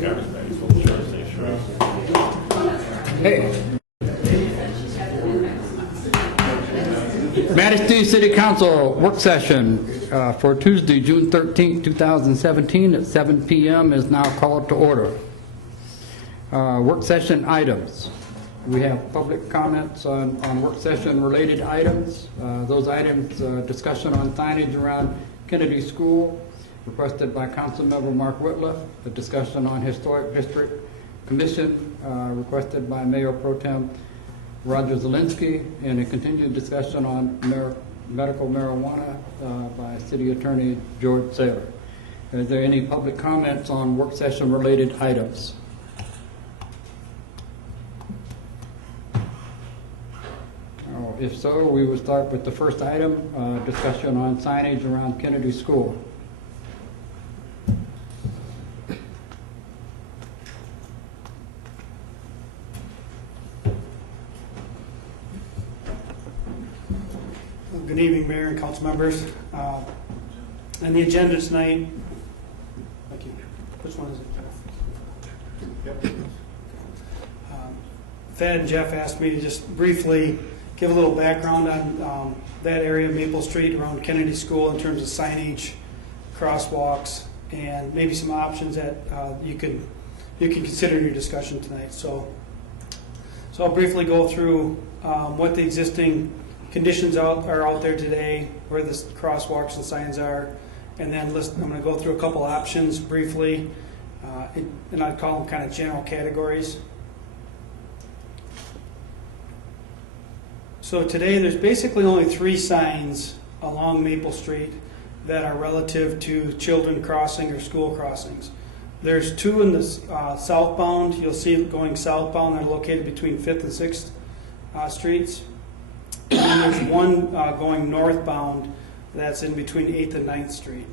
Hey. Manistee City Council work session for Tuesday, June 13, 2017 at 7 p.m. is now called to order. Work session items. We have public comments on work session related items. Those items, discussion on signage around Kennedy School, requested by Councilmember Mark Whitliff. The discussion on Historic District Commission, requested by Mayor Pro Tem Roger Zielinski, and a continued discussion on medical marijuana by City Attorney George Saylor. Is there any public comments on work session related items? If so, we will start with the first item, discussion on signage around Kennedy School. Good evening, Mayor and council members. And the agenda tonight, thank you. Which one is it, Jeff? Thad and Jeff asked me to just briefly give a little background on that area of Maple Street around Kennedy School in terms of signage, crosswalks, and maybe some options that you can consider in your discussion tonight. So I'll briefly go through what the existing conditions are out there today, where the crosswalks and signs are, and then I'm going to go through a couple options briefly, and I'd call them kind of general categories. So today there's basically only 3 signs along Maple Street that are relative to children crossing or school crossings. There's 2 in the southbound. You'll see going southbound. They're located between 5th and 6th streets. And there's 1 going northbound that's in between 8th and 9th Street.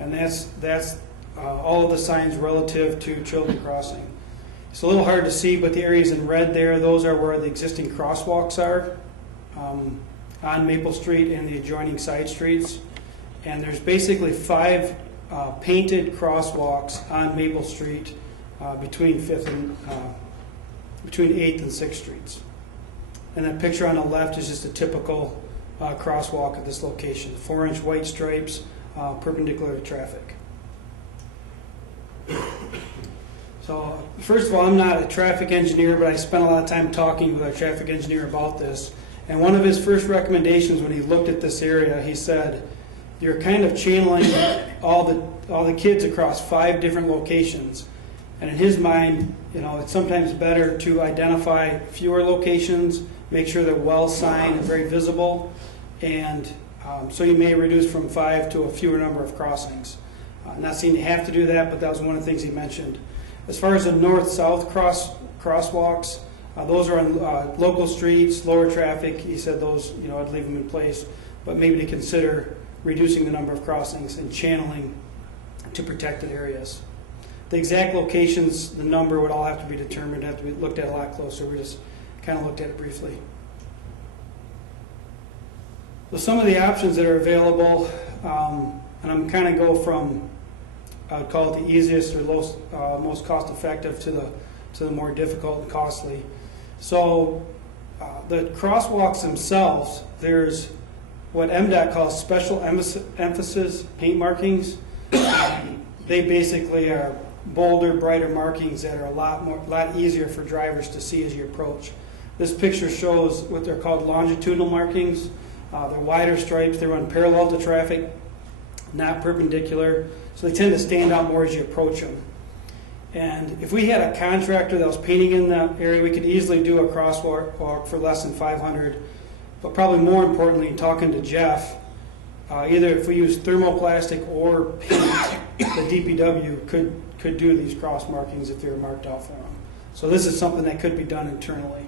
And that's all of the signs relative to children crossing. It's a little hard to see, but the areas in red there, those are where the existing crosswalks are on Maple Street and the adjoining side streets. And there's basically 5 painted crosswalks on Maple Street between 8th and 6th Streets. And that picture on the left is just a typical crosswalk at this location. 4-inch white stripes perpendicular to traffic. So first of all, I'm not a traffic engineer, but I spent a lot of time talking with our traffic engineer about this. And one of his first recommendations when he looked at this area, he said, you're kind of channeling all the kids across 5 different locations. And in his mind, it's sometimes better to identify fewer locations, make sure they're well signed and very visible, and so you may reduce from 5 to a fewer number of crossings. Not saying you have to do that, but that was one of the things he mentioned. As far as the north-south crosswalks, those are on local streets, lower traffic. He said those, I'd leave them in place, but maybe to consider reducing the number of crossings and channeling to protected areas. The exact locations, the number would all have to be determined, have to be looked at a lot closer. We just kind of looked at it briefly. So some of the options that are available, and I'm kind of go from, I would call it the easiest or most cost-effective to the more difficult and costly. So the crosswalks themselves, there's what MDOT calls special emphasis paint markings. They basically are bolder, brighter markings that are a lot easier for drivers to see as you approach. This picture shows what they're called longitudinal markings. They're wider stripes. They run parallel to traffic, not perpendicular. So they tend to stand out more as you approach them. And if we had a contractor that was painting in that area, we could easily do a crosswalk for less than $500. But probably more importantly, talking to Jeff, either if we use thermoplastic or paint, the DPW could do these cross markings if they were marked out for them. So this is something that could be done internally.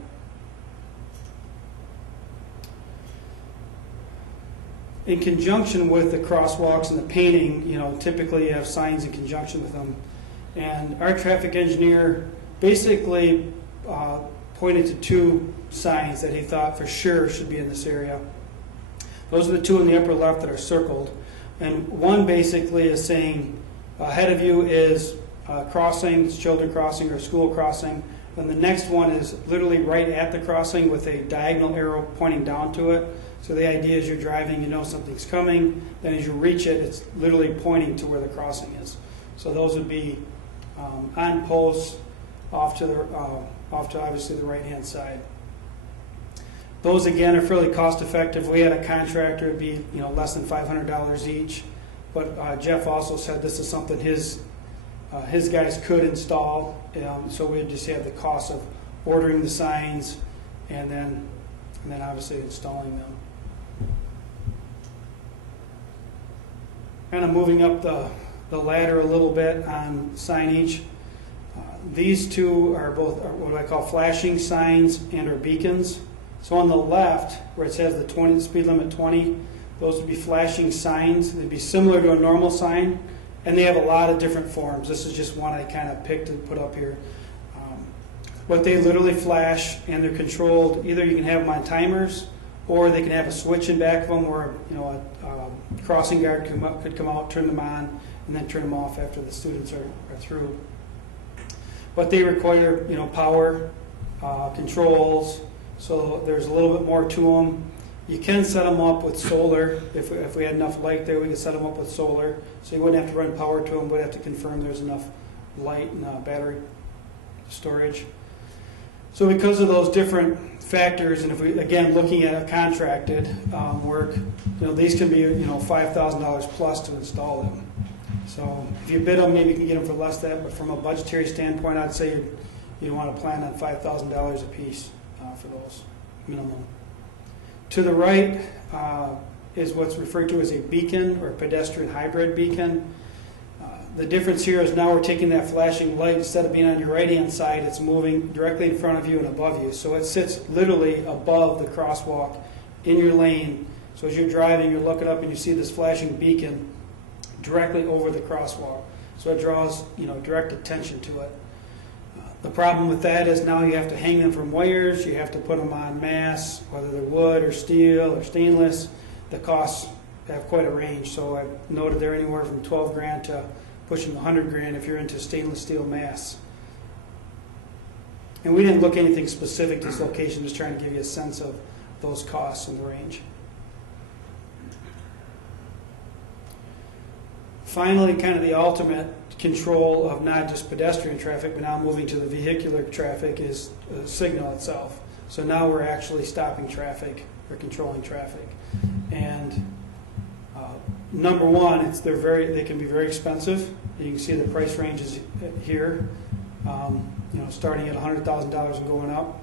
In conjunction with the crosswalks and the painting, typically you have signs in conjunction with them. And our traffic engineer basically pointed to 2 signs that he thought for sure should be in this area. Those are the 2 in the upper left that are circled. And one basically is saying ahead of you is crossing, children crossing or school crossing. And the next one is literally right at the crossing with a diagonal arrow pointing down to it. So the idea is you're driving, you know something's coming, then as you reach it, it's literally pointing to where the crossing is. So those would be on posts off to obviously the right-hand side. Those again are fairly cost-effective. We had a contractor, it'd be less than $500 each. But Jeff also said this is something his guys could install. So we'd just have the cost of ordering the signs and then obviously installing them. Kind of moving up the ladder a little bit on signage. These two are both what I call flashing signs and or beacons. So on the left, where it says the speed limit 20, those would be flashing signs. They'd be similar to a normal sign, and they have a lot of different forms. This is just one I kind of picked and put up here. But they literally flash, and they're controlled. Either you can have them on timers, or they can have a switch in back of them where a crossing guard could come out, turn them on, and then turn them off after the students are through. But they require power, controls, so there's a little bit more to them. You can set them up with solar. If we had enough light there, we could set them up with solar. So you wouldn't have to run power to them, but have to confirm there's enough light and battery storage. So because of those different factors, and if we, again, looking at a contracted work, these can be $5,000 plus to install them. So if you bid them, maybe you can get them for less than that, but from a budgetary standpoint, I'd say you want to plan on $5,000 a piece for those minimum. To the right is what's referred to as a beacon or pedestrian hybrid beacon. The difference here is now we're taking that flashing light, instead of being on your right-hand side, it's moving directly in front of you and above you. So it sits literally above the crosswalk in your lane. So as you're driving, you're looking up and you see this flashing beacon directly over the crosswalk. So it draws direct attention to it. The problem with that is now you have to hang them from wires, you have to put them on masts, whether they're wood or steel or stainless. The costs have quite a range. So I've noted they're anywhere from 12 grand to pushing 100 grand if you're into stainless steel masts. And we didn't look at anything specific to this location, just trying to give you a sense of those costs and the range. Finally, kind of the ultimate control of not just pedestrian traffic, but now moving to the vehicular traffic, is the signal itself. So now we're actually stopping traffic or controlling traffic. And number one, they can be very expensive. You can see the price ranges here, starting at $100,000 and going up.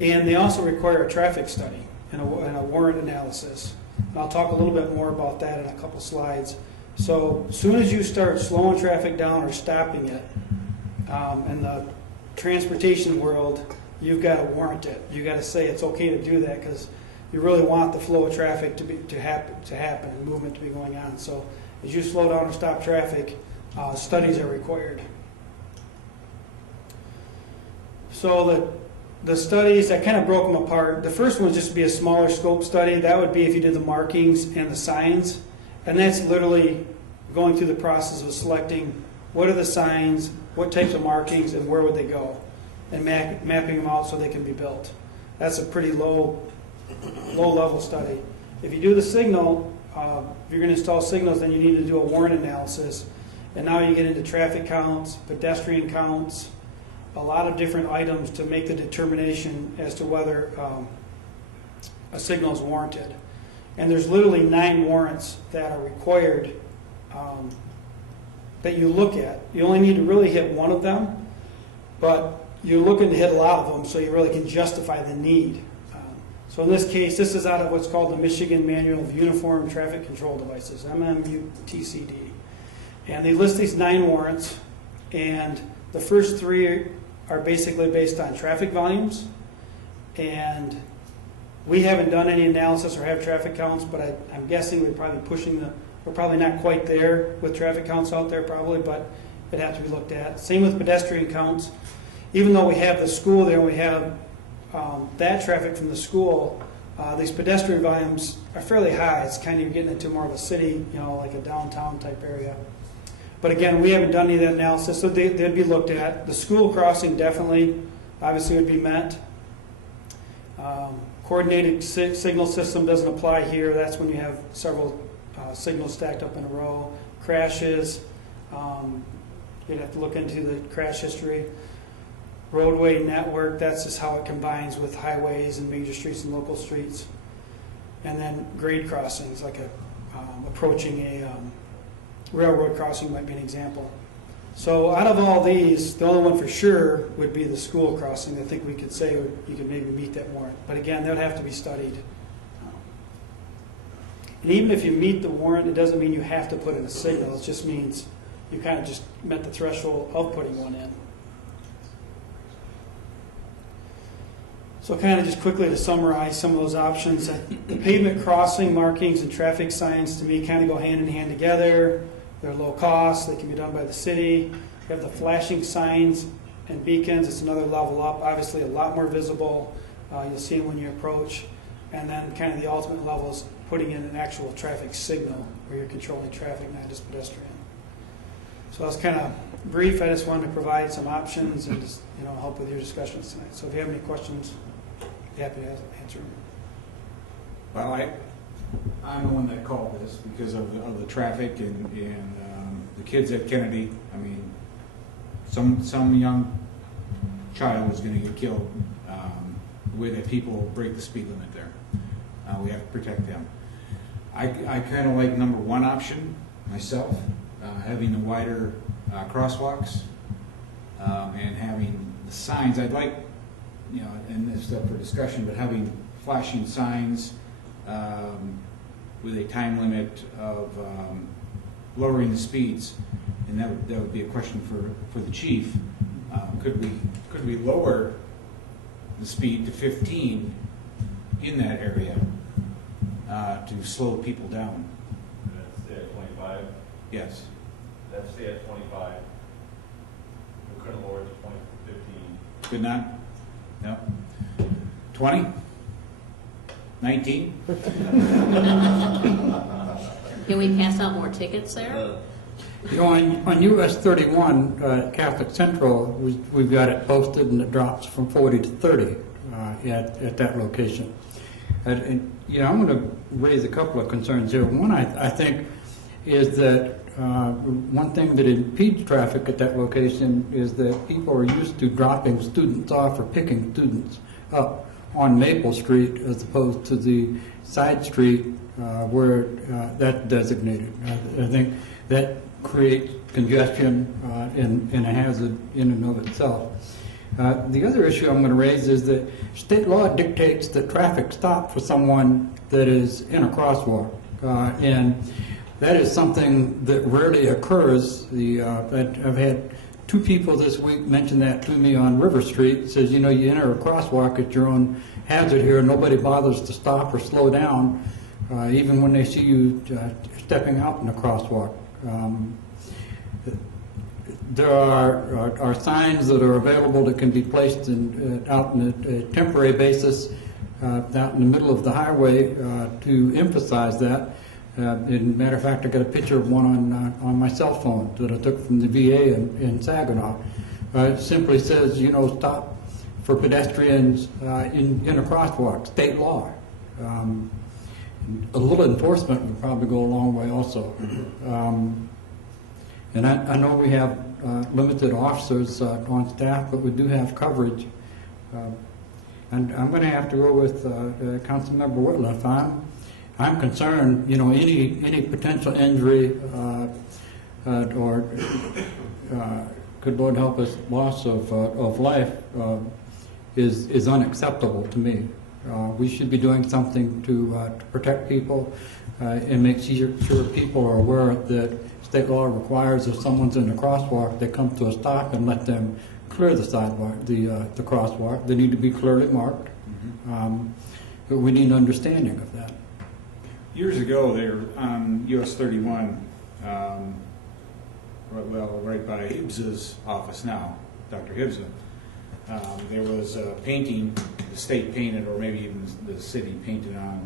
And they also require a traffic study and a warrant analysis. And I'll talk a little bit more about that in a couple slides. So as soon as you start slowing traffic down or stopping it, in the transportation world, you've got to warrant it. You've got to say it's okay to do that because you really want the flow of traffic to happen and movement to be going on. So as you slow down or stop traffic, studies are required. So the studies, I kind of broke them apart. The first one would just be a smaller scope study. That would be if you did the markings and the signs. And that's literally going through the process of selecting what are the signs, what types of markings, and where would they go, and mapping them out so they can be built. That's a pretty low level study. If you do the signal, if you're going to install signals, then you need to do a warrant analysis. And now you get into traffic counts, pedestrian counts, a lot of different items to make the determination as to whether a signal is warranted. And there's literally 9 warrants that are required that you look at. You only need to really hit one of them, but you're looking to hit a lot of them so you really can justify the need. So in this case, this is out of what's called the Michigan Manual of Uniform Traffic Control Devices, MMUTCD. And they list these 9 warrants, and the first 3 are basically based on traffic volumes. And we haven't done any analysis or have traffic counts, but I'm guessing we're probably not quite there with traffic counts out there probably, but it'd have to be looked at. Same with pedestrian counts. Even though we have the school there, we have that traffic from the school, these pedestrian volumes are fairly high. It's kind of getting into more of a city, like a downtown type area. But again, we haven't done any of that analysis, so they'd be looked at. The school crossing definitely, obviously would be met. Coordinated signal system doesn't apply here. That's when you have several signals stacked up in a row. Crashes, you'd have to look into the crash history. Roadway network, that's just how it combines with highways and major streets and local streets. And then grade crossings, like approaching a railroad crossing might be an example. So out of all these, the only one for sure would be the school crossing. I think we could say you could maybe meet that warrant. But again, that would have to be studied. And even if you meet the warrant, it doesn't mean you have to put in a signal. It just means you kind of just met the threshold of putting one in. So kind of just quickly to summarize some of those options. The pavement crossing markings and traffic signs to me kind of go hand in hand together. They're low cost, they can be done by the city. You have the flashing signs and beacons, it's another level up, obviously a lot more visible. You'll see them when you approach. And then kind of the ultimate level is putting in an actual traffic signal where you're controlling traffic, not just pedestrian. So that's kind of brief. I just wanted to provide some options and just help with your discussions tonight. So if you have any questions, I'd be happy to answer them. Well, I'm the one that called this because of the traffic and the kids at Kennedy. I mean, some young child is going to get killed the way that people break the speed limit there. We have to protect them. I kind of like number one option myself, having the wider crosswalks and having the signs. I'd like, and this stuff for discussion, but having flashing signs with a time limit of lowering the speeds, and that would be a question for the chief. Could we lower the speed to 15 in that area to slow people down? Let's stay at 25. Yes. Let's stay at 25. We couldn't lower it to 15. Could not? No. 20? 19? Can we pass out more tickets there? On US 31, Catholic Central, we've got it posted and it drops from 40 to 30 at that location. And I'm going to raise a couple of concerns here. One, I think, is that one thing that impedes traffic at that location is that people are used to dropping students off or picking students up on Maple Street as opposed to the side street where that's designated. I think that creates congestion and a hazard in and of itself. The other issue I'm going to raise is that state law dictates that traffic stop for someone that is in a crosswalk. And that is something that rarely occurs. I've had two people this week mention that to me on River Street. It says, you enter a crosswalk at your own hazard here. Nobody bothers to stop or slow down, even when they see you stepping out in the crosswalk. There are signs that are available that can be placed out on a temporary basis out in the middle of the highway to emphasize that. As a matter of fact, I got a picture of one on my cell phone that I took from the VA in Saginaw. It simply says, stop for pedestrians in a crosswalk, state law. A little enforcement would probably go a long way also. And I know we have limited officers on staff, but we do have coverage. And I'm going to have to go with Councilmember Whitloff. I'm concerned, any potential injury or could Lord help us, loss of life is unacceptable to me. We should be doing something to protect people and make sure people are aware that state law requires if someone's in a crosswalk, they come to a stop and let them clear the sidewalk, the crosswalk. They need to be clearly marked. But we need an understanding of that. Years ago, there on US 31, right by Hibbs's office now, Dr. Hibbs, there was a painting, the state painted, or maybe even the city painted on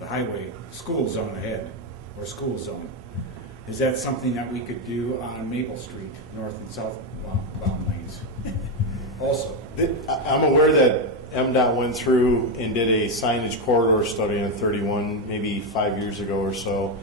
the highway, school zone ahead, or school zone. Is that something that we could do on Maple Street, north and southbound lanes? Also, I'm aware that MDOT went through and did a signage corridor study on 31 maybe 5 years ago or so.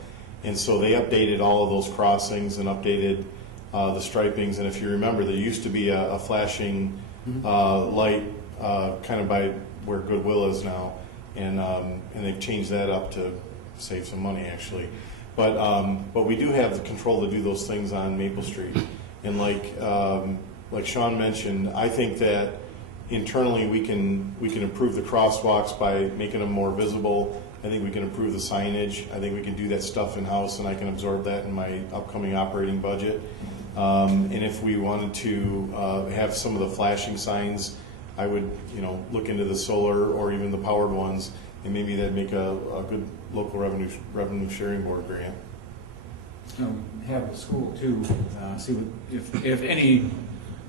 And so they updated all of those crossings and updated the stripings. And if you remember, there used to be a flashing light kind of by where Goodwill is now. And they've changed that up to save some money actually. But we do have the control to do those things on Maple Street. And like Sean mentioned, I think that internally we can improve the crosswalks by making them more visible. I think we can improve the signage. I think we can do that stuff in-house, and I can absorb that in my upcoming operating budget. And if we wanted to have some of the flashing signs, I would look into the solar or even the powered ones, and maybe that'd make a good local revenue sharing board grant. have the school too, see what, if any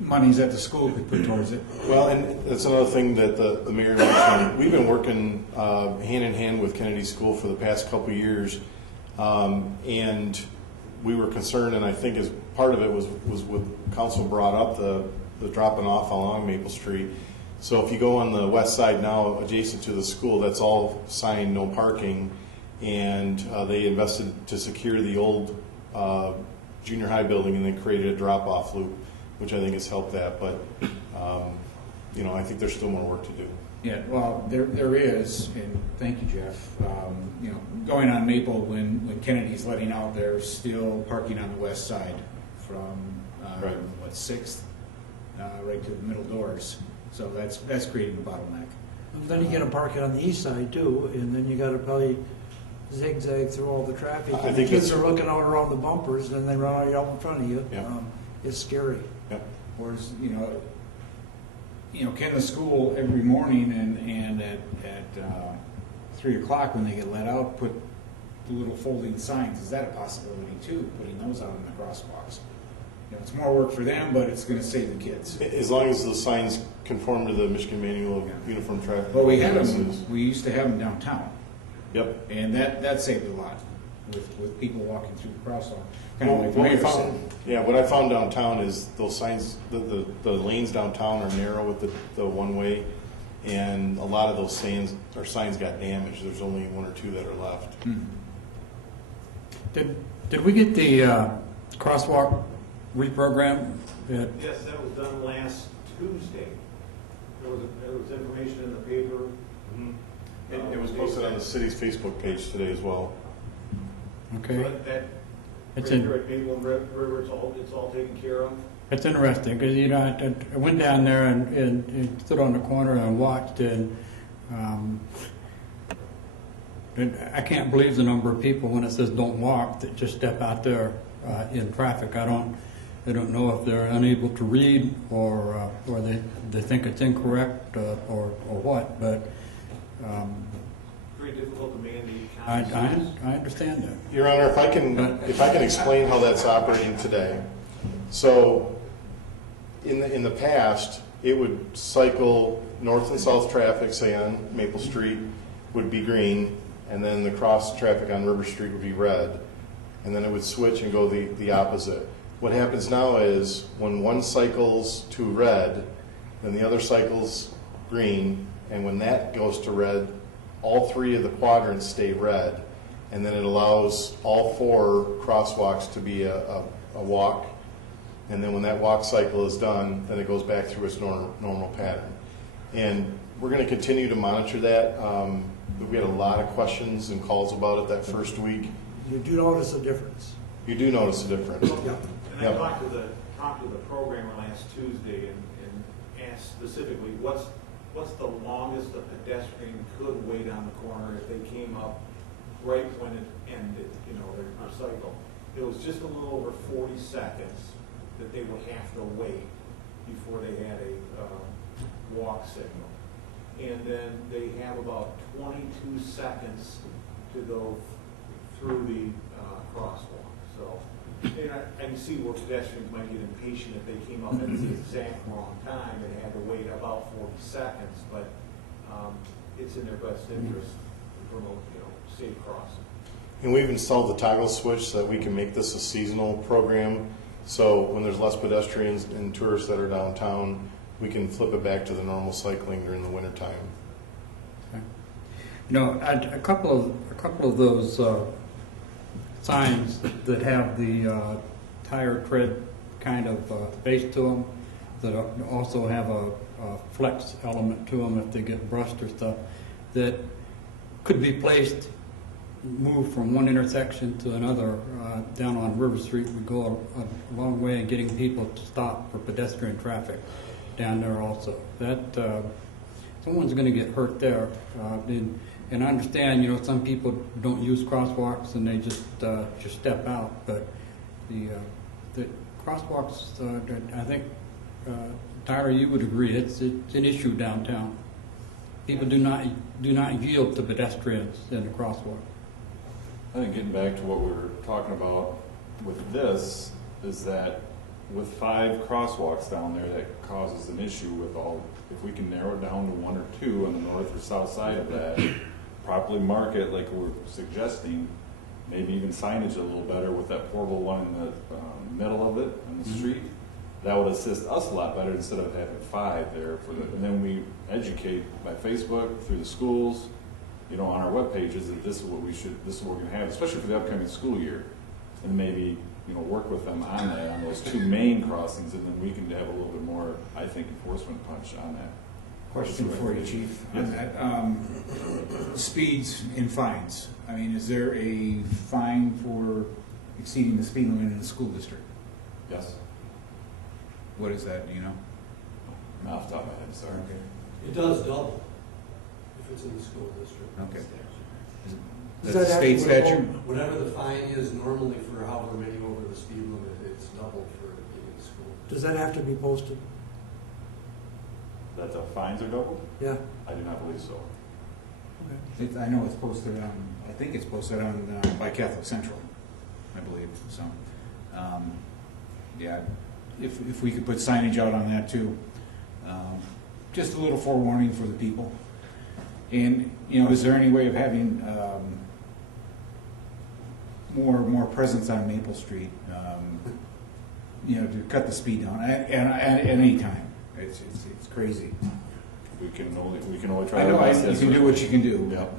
monies that the school could put towards it. Well, and that's another thing that the mayor mentioned. We've been working hand in hand with Kennedy School for the past couple of years, and we were concerned, and I think as part of it was what council brought up, the dropping off along Maple Street. So if you go on the west side now, adjacent to the school, that's all signed no parking, and they invested to secure the old junior high building, and they created a drop-off loop, which I think has helped that. But I think there's still more work to do. Yeah, well, there is, and thank you, Jeff. Going on Maple when Kennedy's letting out, there's still parking on the west side from Right. 6th right to the middle doors. So that's creating a bottleneck. And then you gotta park it on the east side too, and then you gotta probably zigzag through all the trappic. I And think the kids that's- are looking out around the bumpers, and they run out in front of you. Yeah. It's scary. Yeah. Whereas, can the school every morning and at 3 o'clock when they get let out, put the little folding signs? Is that a possibility too, putting those out in the crosswalks? It's more work for them, but it's going to save the kids. As long as the signs conform to the Michigan Manual of Uniform Traffic. Well, we Ordinances. used to have them downtown, Yep. and that saved a lot with people walking through the crosswalk. Kind of Well, like what I Mayor said. found, what I found downtown is those signs, the lanes downtown are narrow with the one-way, and a lot of those signs got damaged. There's only one or two that are left. Did we get the crosswalk reprogram? Yes, that was done last Tuesday. There was information in the paper. It was posted on the city's Facebook page today as well. Okay. But that, It's right in- here at Maple and River, it's all taken care of. It's interesting, because, I went down there and stood on the corner and watched, and I can't believe the number of people, when it says don't walk, that just step out there in traffic. I don't know if they're unable to read, or they think it's incorrect, or what, but Very difficult to mandate. I understand that. Your Honor, if I can explain how that's operating today. So, in the past, it would cycle north and south traffic, say on Maple Street, would be green, and then the cross traffic on River Street would be red, and then it would switch and go the opposite. What happens now is when one cycles to red, then the other cycles green, and when that goes to red, all three of the quadrants stay red, and then it allows all four crosswalks to be a walk, and then when that walk cycle is done, then it goes back through its normal pattern. And we're going to continue to monitor that. We had a lot of questions and calls about it that first week. You do notice a difference. You do notice a difference. Yeah. And I Yep. talked to the programmer last Tuesday and asked specifically, what's the longest a pedestrian could wait on the corner if they came up right when it ended, their cycle. It was just a little over 40 seconds that they would have to wait before they had a walk signal. And then they have about 22 seconds to go through the crosswalk. So I can see where pedestrians might get impatient if they came up at the exact wrong time and had to wait about 40 seconds, but it's in their best interest to promote, safe crossing. And we've installed the toggle switch so that we can make this a seasonal program. So when there's less pedestrians and tourists that are downtown, we can flip it back to the normal cycling during the wintertime. You know, a couple of those signs that have the tire tread kind of base to them, that also have a flex element to them if they get brushed or stuff, that could be placed, moved from one intersection to another down on River Street would go a long way in getting people to stop for pedestrian traffic down there also. That someone's going to get hurt there. And I understand, you know, some people don't use crosswalks and they just step out, but the crosswalks, I think, Tyra, you would agree, it's an issue downtown. People do not yield to pedestrians in the crosswalk. I think getting back to what we were talking about with this is that with 5 crosswalks down there, that causes an issue with all. If we can narrow it down to 1 or 2 on the north or south side of that, properly mark it like we're suggesting, maybe even signage a little better with that portable one in the middle of it on the street. That would assist us a lot better instead of having 5 there for the. And then we educate by Facebook, through the schools, you know, on our web pages that this is what we should, this is what we're going to have, especially for the upcoming school year, and maybe, you know, work with them on that, on those 2 main crossings, and then we can have a little bit more, I think, enforcement punch on that. Question for you, Chief. Yes. On that, speeds and fines. I mean, is there a fine for exceeding the speed limit in the school district? Yes. What is that, do you know? Off the top of my head, sorry. Okay. It does double if it's in the school district. Okay. Is That's that a state actually what statute? Whatever the fine is normally for however many over the speed limit, it's double for being in school. Does that have to be posted? That the fines are doubled? Yeah. I do not believe so. I know it's posted on, I think it's posted on, by Catholic Central, I believe, so. Yeah, if we could put signage out on that too. Just a little forewarning for the people. And, you know, is there any way of having more presence on Maple Street? You know, to cut the speed down at any time. It's crazy. We can only try I to know, advise you that can do what you can do. Yep.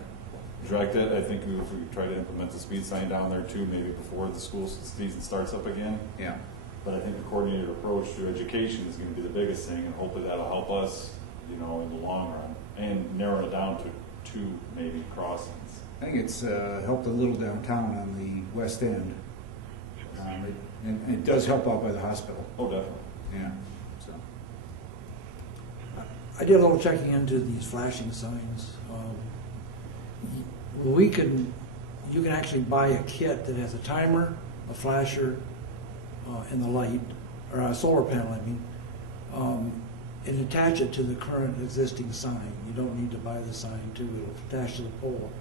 Direct it, I think if we try to implement the speed sign down there too, maybe before the school season starts up again. Yeah. But I think the coordinated approach through education is gonna be the biggest thing, and hopefully that'll help us, you know, in the long run, and narrow it down to 2 maybe crossings. I think it's helped a little downtown on the west end. And it does help out by the hospital. Oh, definitely. Yeah. So. I did a little checking into these flashing signs. You can actually buy a kit that has a timer, a flasher, and the light, or a solar panel, I mean, and attach it to the current existing sign. You don't need to buy the sign too, it'll attach to the pole.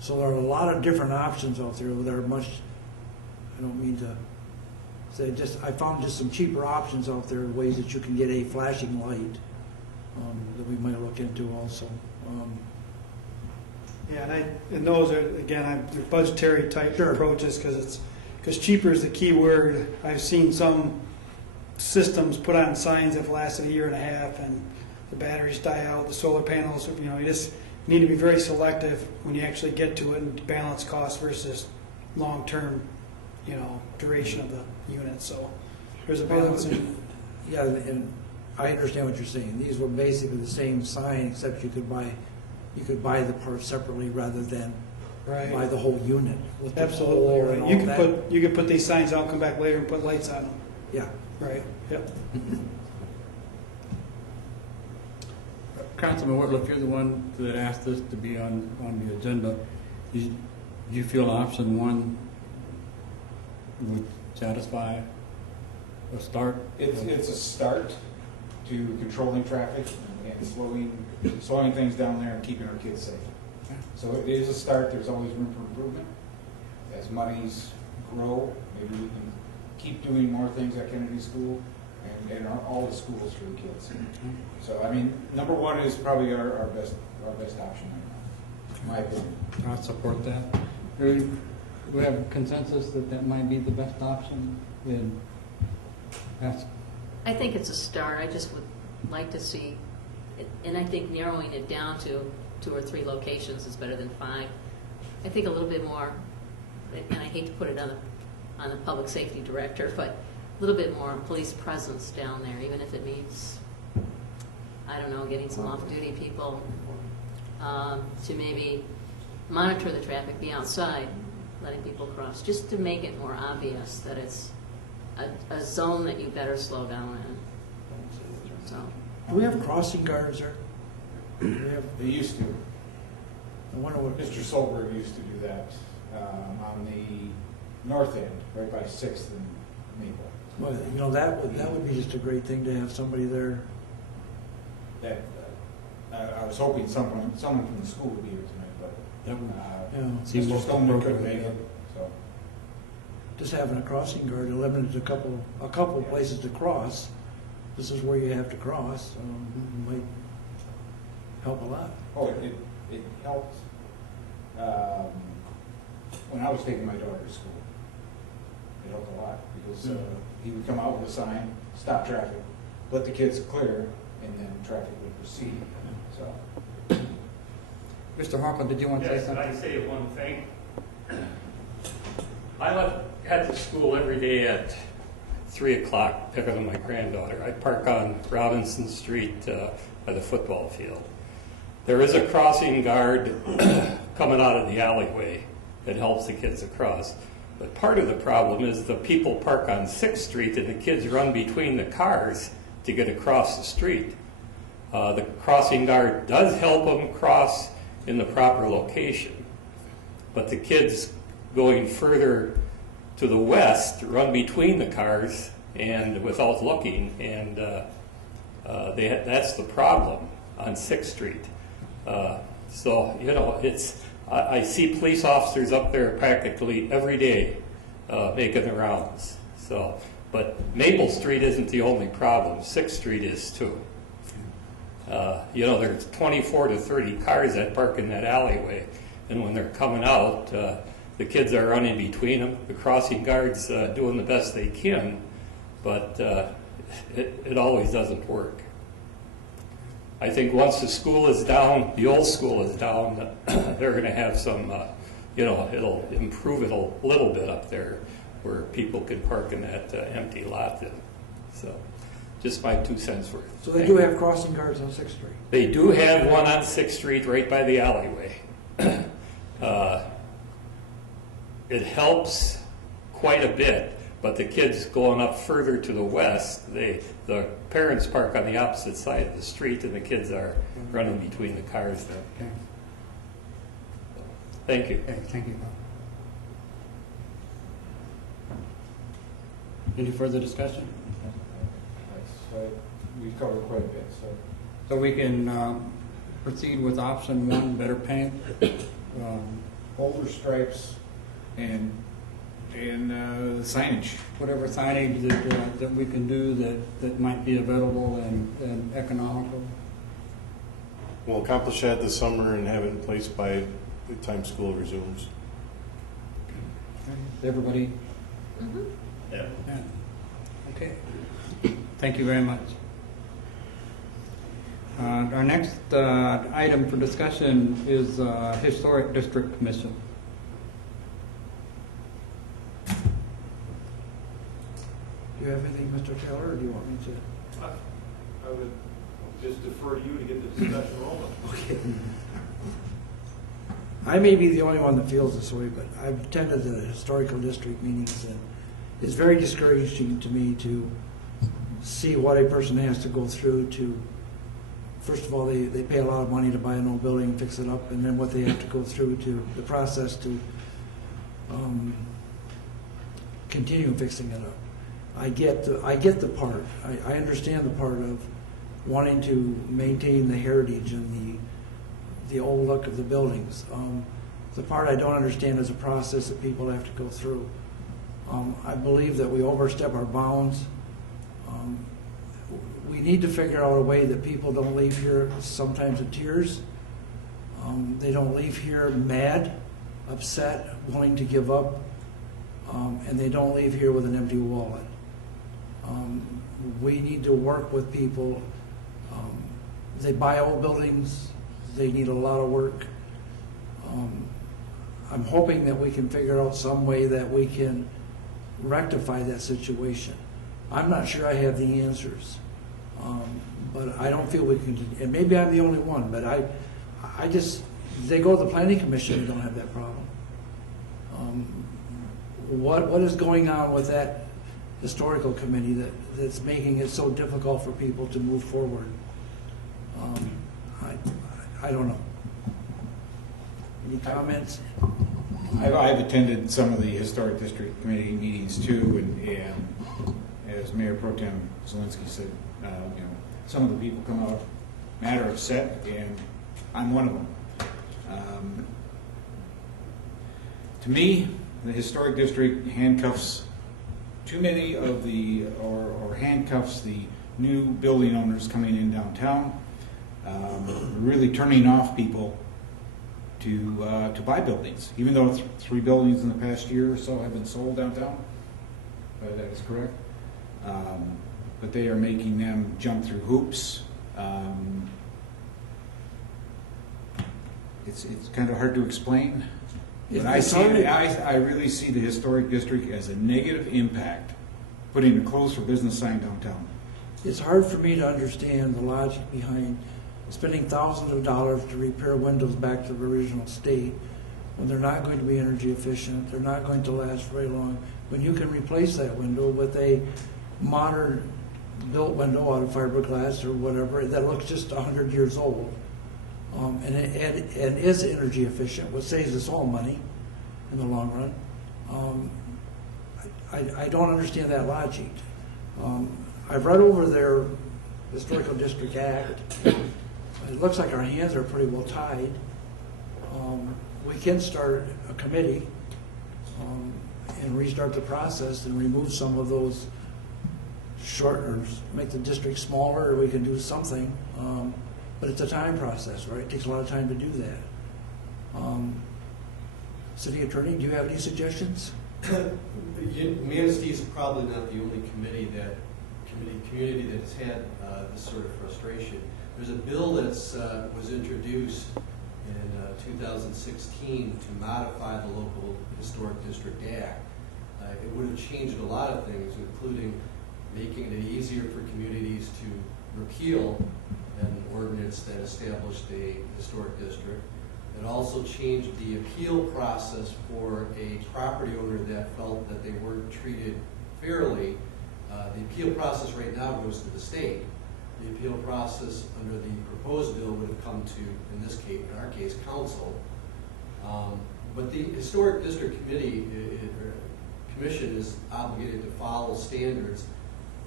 So there are a lot of different options out there that are much, I don't mean to say, I found just some cheaper options out there, ways that you can get a flashing light that we might look into also. Yeah, and those are, again, they're budgetary type Sure. approaches because cheaper is the key word. I've seen some systems put on signs that have lasted 1.5 years and the batteries die out, the solar panels, you know, you just need to be very selective when you actually get to it and balance cost versus long-term, you know, duration of the unit. So there's a balance. Yeah, and I understand what you're saying. These were basically the same sign, except you could buy the parts separately rather than Right. buy the whole unit. With the Absolutely pole right. and You all can that. you can put these signs out, come back later and put lights on them. Yeah. Right. Yep. Councilman Whitlow, if you're the one that asked this to be on the agenda, do you feel option 1 would satisfy a start? It's a start to controlling traffic and slowing things down there and keeping our kids safe. So it is a start. There's always room for improvement. As monies grow, maybe we can keep doing more things at Kennedy School and all the schools for the kids. So, I mean, number 1 is probably our best option right now, in my opinion. I support that. Do we have consensus that that might be the best option? Ask. I think it's a start. I just would like to see, and I think narrowing it down to 2 or 3 locations is better than 5. I think a little bit more, and I hate to put it on the public safety director, but a little bit more police presence down there, even if it means, I don't know, getting some off-duty people to maybe monitor the traffic, be outside, letting people cross, just to make it more obvious that it's a zone that you better slow down in. So, Do we have crossing guards there? Do we have, They used to. I wonder what, Mr. Solberg used to do that on the north end, right by 6th and Maple. well, you know, that would be just a great thing to have somebody there. That I was hoping someone from the school would be here tonight, but That would Yeah. seem Mr. most Stoneman couldn't appropriate. make it. So Just having a crossing guard eliminates a couple places to cross. This is where you have to cross. Might help a lot. oh, it helped when I was taking my daughter to school. It helped a lot because he would come out with a sign, stop traffic, let the kids clear, and then traffic would proceed. So. Mr. Harkle, did you want to say Yes, can something? I say one thing? I head to school every day at 3 o'clock picking up my granddaughter. I park on Robinson Street by the football field. There is a crossing guard coming out of the alleyway that helps the kids across. But part of the problem is the people park on 6th Street and the kids run between the cars to get across the street. The crossing guard does help them cross in the proper location, but the kids going further to the west run between the cars and without looking, and that's the problem on 6th Street. So, you know, I see police officers up there practically every day making the rounds. So, but Maple Street isn't the only problem. 6th Street is too. You know, there's 24 to 30 cars that park in that alleyway, and when they're coming out, the kids are running between them. The crossing guards doing the best they can, but it always doesn't work. I think once the school is down, the old school is down, they're going to have some, you know, it'll improve it a little bit up there where people can park in that empty lot then. So, just my 2 cents worth. So they do have crossing guards on 6th Street. They do have one on 6th Street right by the alleyway. It helps quite a bit, but the kids going up further to the west, the parents park on the opposite side of the street and the kids are running between the cars there. Okay. Thank you. Okay, thank you. Any further discussion? We covered quite a bit. So we can proceed with option 1, better paint. Older stripes and signage. Whatever signage that we can do that might be available and economical. We'll accomplish that this summer and have it in place by the time school resumes. Everybody? mhm. Yeah. Okay. Thank you very much. Our next item for discussion is Historic District Commission. Do you have anything, Mr. Taylor, or do you want me to? I would just defer to you to get the discussion rolling. Okay. I may be the only one that feels this way, but I've attended the historical district meetings, and it's very discouraging to me to see what a person has to go through to, first of all, they pay a lot of money to buy an old building and fix it up, and then what they have to go through to the process to continue fixing it up. I get the part. I understand the part of wanting to maintain the heritage and the old look of the buildings. The part I don't understand is the process that people have to go through. I believe that we overstep our bounds. We need to figure out a way that people don't leave here sometimes in tears. They don't leave here mad upset, willing to give up, and they don't leave here with an empty wallet. We need to work with people. They buy old buildings, they need a lot of work. I'm hoping that we can figure out some way that we can rectify that situation. I'm not sure I have the answers, but I don't feel we can, and maybe I'm the only one, but I just, they go to the planning commission and don't have that problem. What is going on with that historical committee that's making it so difficult for people to move forward? I don't know. Any comments? I've attended some of the Historic District Committee meetings too, and as Mayor Pro Tem Zelinski said, some of the people come out mad or upset, and I'm one of them. To me, the Historic District handcuffs too many of the, or handcuffs the new building owners coming in downtown, really turning off people to buy buildings, even though 3 buildings in the past year or so have been sold downtown. That is correct. But they are making them jump through hoops. It's kind of hard to explain. But I really see the Historic District as a negative impact, putting a closed for business sign downtown. It's hard for me to understand the logic behind spending thousands of dollars to repair windows back to the original state when they're not going to be energy efficient, they're not going to last very long, when you can replace that window with a modern built window out of fiberglass or whatever that looks just 100 years old. And is energy efficient, which saves us all money in the long run. I don't understand that logic. I've read over their Historical District Act. It looks like our hands are pretty well tied. We can start a committee and restart the process and remove some of those shorteners, make the district smaller, or we can do something. But it's a time process, right? It takes a lot of time to do that. City Attorney, do you have any suggestions? Manistee is probably not the only community that has had this sort of frustration. There's a bill that was introduced in 2016 to modify the Local Historic District Act. It would have changed a lot of things, including making it easier for communities to repeal an ordinance that established a historic district. It also changed the appeal process for a property owner that felt that they weren't treated fairly. The appeal process right now goes to the state. The appeal process under the proposed bill would have come to, in this case, in our case, council. But the Historic District Commission is obligated to follow standards.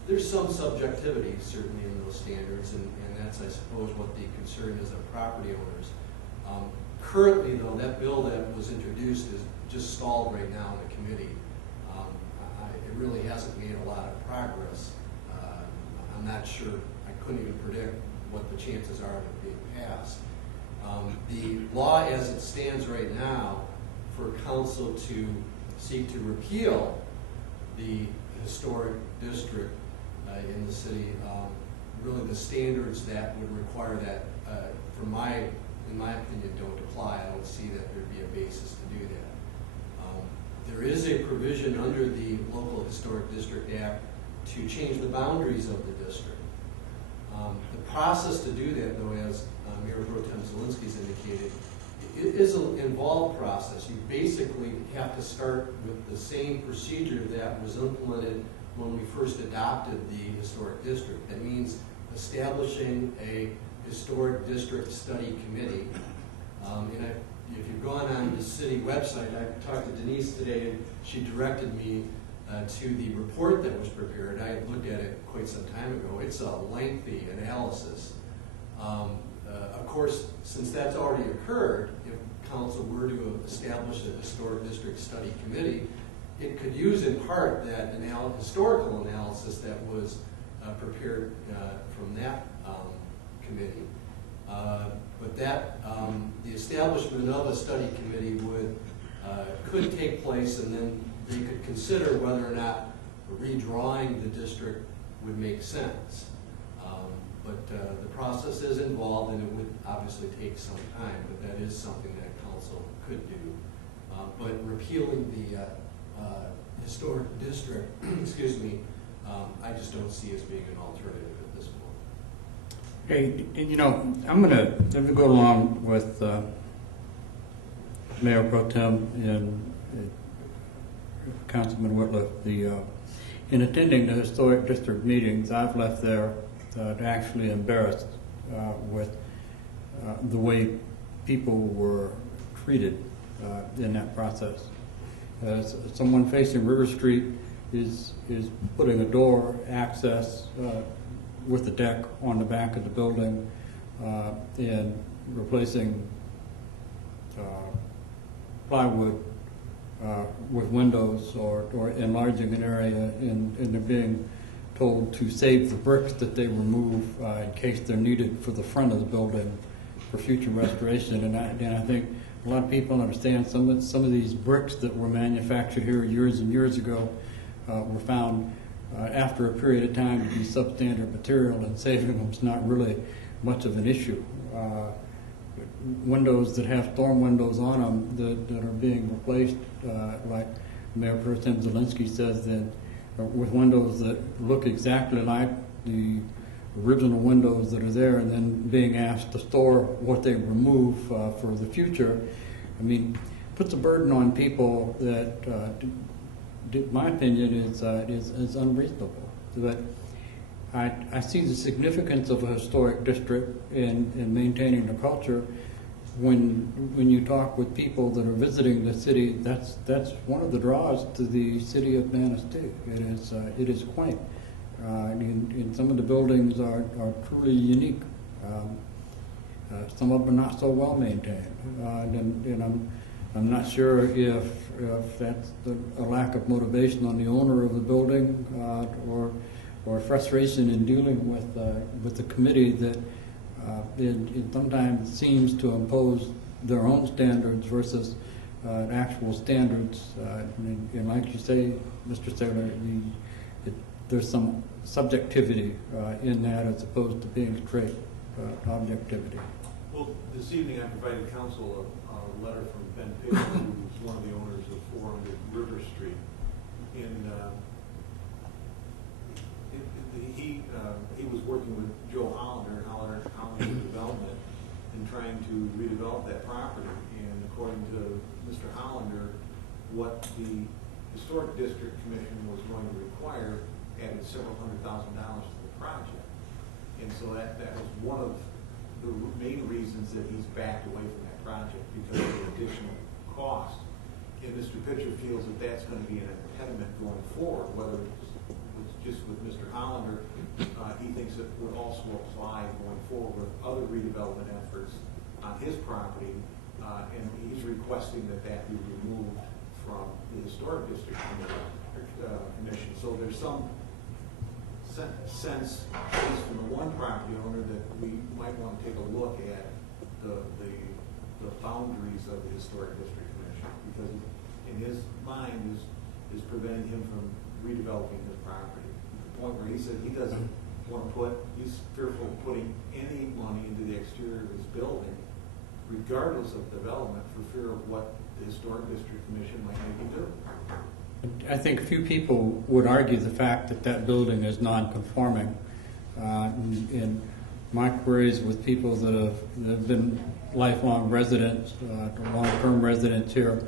There's some subjectivity, certainly, in those standards, and that's, I suppose, what the concern is of property owners. Currently, though, that bill that was introduced is just stalled right now in the committee. It really hasn't made a lot of progress. I'm not sure, I couldn't even predict what the chances are of it being passed. The law as it stands right now for council to seek to repeal the historic district in the city, really the standards that would require that, in my opinion, don't apply. I don't see that there'd be a basis to do that. There is a provision under the Local Historic District Act to change the boundaries of the district. The process to do that, though, as Mayor Pro Tem Zelinski has indicated, it is an involved process. You basically have to start with the same procedure that was implemented when we first adopted the historic district. That means establishing a historic district study committee. If you've gone on the city website, I talked to Denise today, and she directed me to the report that was prepared. I had looked at it quite some time ago. It's a lengthy analysis. Of course, since that's already occurred, if council were to establish a historic district study committee, it could use in part that historical analysis that was prepared from that committee. But that the establishment of a study committee would could take place, and then they could consider whether or not redrawing the district would make sense. But the process is involved, and it would obviously take some time, but that is something that council could do. But repealing the historic district, excuse me, I just don't see as being an alternative at this point. Okay, and you know, I'm gonna go along with Mayor Pro Tem and Councilman Whitliff. In attending the historic district meetings, I've left there actually embarrassed with the way people were treated in that process. Someone facing River Street is putting a door access with a deck on the back of the building and replacing plywood with windows or enlarging an area, and they're being told to save the bricks that they remove in case they're needed for the front of the building for future restoration. And I think a lot of people understand some of these bricks that were manufactured here years and years ago were found after a period of time to be substandard material, and saving them is not really much of an issue. Windows that have storm windows on them that are being replaced, like Mayor Pro Tem Zielinski says, that with windows that look exactly like the original windows that are there, and then being asked to store what they remove for the future, I mean, puts a burden on people that, my opinion, is unreasonable. But I see the significance of a historic district in maintaining the culture. When you talk with people that are visiting the city, that's one of the draws to the city of Manistee. It is quaint, and some of the buildings are truly unique. Some of them are not so well maintained, and I'm not sure if that's a lack of motivation on the owner of the building or frustration in dealing with the committee that. It sometimes seems to impose their own standards versus actual standards. And like you say, Mr. Saylor, there's some subjectivity in that as opposed to being straight objectivity. Well, this evening I provided council a letter from Ben Page, who's one of the owners of 400 River Street. He was working with Joe Hollander and Hollander Development in trying to redevelop that property. And according to Mr. Hollander, what the Historic District Commission was going to require added several $100,000 to the project. And so that was one of the main reasons that he's backed away from that project, because of the additional cost. And Mr. Pitcher feels that that's going to be an impediment going forward, whether it's just with Mr. Hollander, he thinks it would also apply going forward with other redevelopment efforts on his property, and he's requesting that that be removed from the Historic District Commission. So there's some sense, at least from the one property owner, that we might want to take a look at the boundaries of the Historic District Commission, because in his mind is preventing him from redeveloping his property. The point where he said he doesn't want to he's fearful of putting any money into the exterior of his building, regardless of development, for fear of what the Historic District Commission might make him do. I think a few people would argue the fact that that building is non-conforming. In my queries with people that have been lifelong residents, long-term residents here,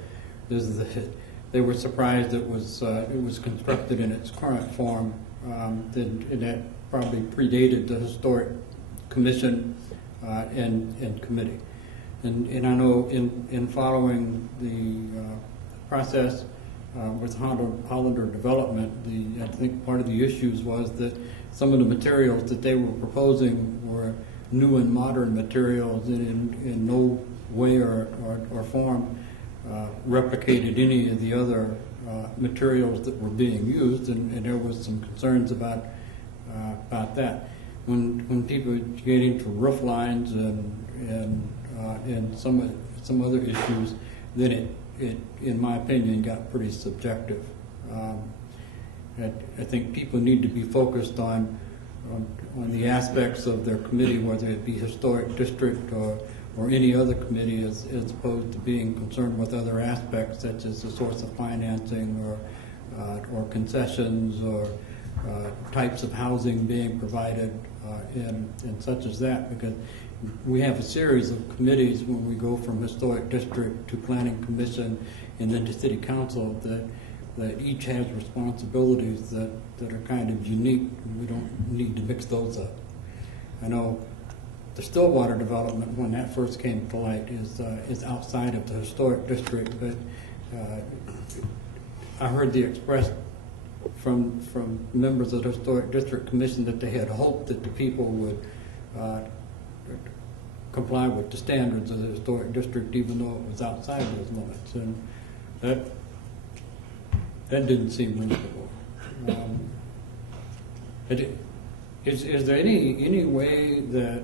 is that they were surprised it was constructed in its current form, and that probably predated the Historic Commission and committee. And I know in following the process with Hollander Development, I think part of the issues was that some of the materials that they were proposing were new and modern materials in no way or form replicated any of the other materials that were being used, and there was some concerns about that. When people get into roof lines and some other issues, then it, in my opinion, got pretty subjective. I think people need to be focused on the aspects of their committee, whether it be historic district or any other committee, as opposed to being concerned with other aspects such as the source of financing or concessions or types of housing being provided and such as that, because we have a series of committees when we go from historic district to planning commission and then to city council that each has responsibilities that are kind of unique. We don't need to mix those up. I know the Stillwater development, when that first came to light, is outside of the historic district, but I heard the express from members of the historic district commission that they had hoped that the people would comply with the standards of the historic district, even though it was outside those limits, and that didn't seem reasonable. Is there any way that